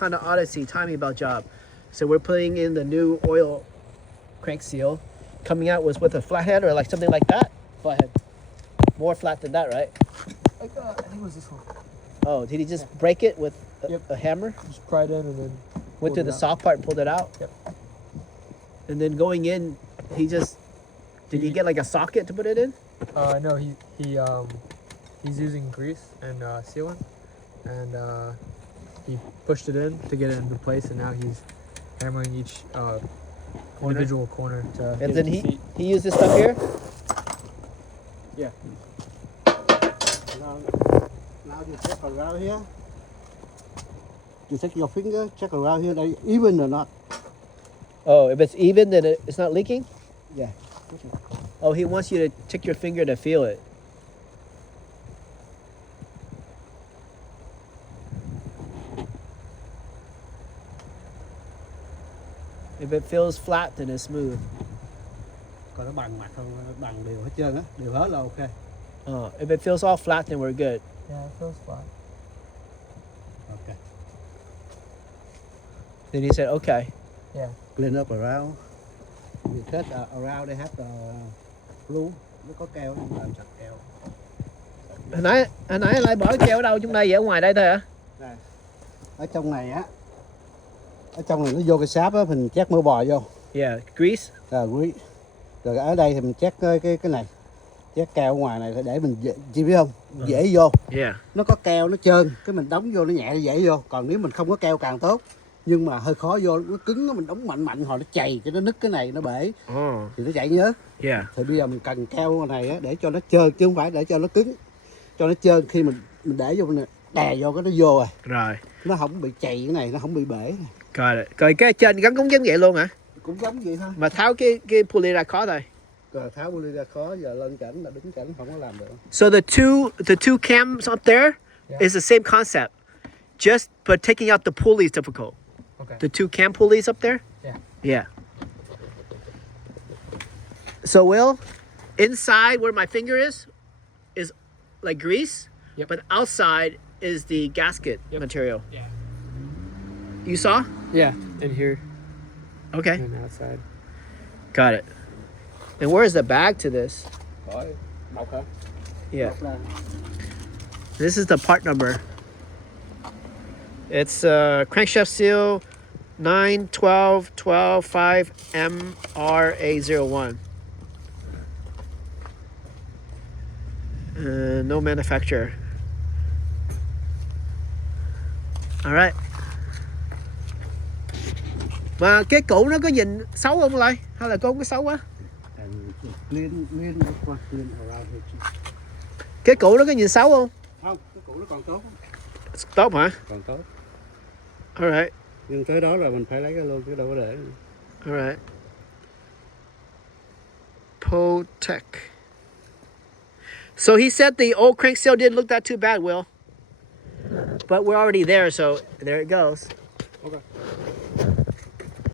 Honda Odyssey Timing belt job. So we're putting in the new oil crank seal. Coming out was with a flathead or like something like that. Flathead. More flat than that, right? I think it was this one. Oh, did he just break it with a hammer? Just pry it in and then Went to the soft part and pulled it out? Yep. And then going in, did he get like a socket to put it in? No, he's using grease and sealant, and he pushed it in to get it into place, and now he's hammering each individual corner to. And then he used this stuff here. Yeah. Now you check around here. You take your finger, check around here, they even or not. Oh, if it's even, then it's not leaking? Yeah. Oh, he wants you to take your finger to feel it. If it feels flat, then it's smooth. Còn nó bằng mặt không, bằng đều hết trơn á, đều hết là ok. If it feels all flat, then we're good. Yeah, it feels flat. Okay. Then he said, okay. Yeah. Clean up around. You test around they have glue. Nó có keo, làm sạch keo. Hồi nãy lại bỏ cái keo ở đâu? Trong đây vậy, ở ngoài đây thôi hả? Đây. Ở trong này á. Ở trong này nó vô cái sáp á, mình check mỡ bò vô. Yeah, grease. Grease. Rồi ở đây thì mình check cái này. Check keo ở ngoài này để mình chi biết không? Dễ vô. Yeah. Nó có keo nó trơn, cái mình đóng vô nó nhẹ dễ vô. Còn nếu mình không có keo càng tốt. Nhưng mà hơi khó vô, nó cứng nó mình đóng mạnh hồi nó chày cho nó nứt cái này nó bể. Thì nó chạy nhớ. Yeah. Thì bây giờ mình cần keo này á để cho nó trơn chứ không phải để cho nó cứng. Cho nó trơn khi mình để vô này, đè vô cái nó vô rồi. Rồi. Nó không bị chày cái này, nó không bị bể. Got it. Rồi cái trên gắn cũng giống vậy luôn hả? Cũng giống vậy thôi. Mà tháo cái pulley ra khó thôi. Rồi tháo pulley ra khó, giờ lên cảnh là đứng cảnh không có làm được. So the two cams up there is the same concept. But taking out the pulley is difficult. Okay. The two cam pulleys up there? Yeah. Yeah. So Will, inside where my finger is like grease, Yep. but outside is the gasket material. Yeah. You saw? Yeah. In here Okay. and outside. Got it. And where's the bag to this? Rồi, bọc hả? Yeah. Bọc ra. This is the part number. It's crankshaft seal 91212 5MRA01. No manufacturer. All right. Mà cái cũ nó có nhìn xấu không Lai? Hay là con có xấu quá? Clean around here. Cái cũ nó có nhìn xấu không? Không, cái cũ nó còn tốt. Tốt hả? Còn tốt. All right. Nhưng tới đó là mình phải lấy cái luôn chứ đâu có để. All right. Potec. So he said the old crank seal didn't look that too bad, Will. But we're already there, so there it goes. Okay.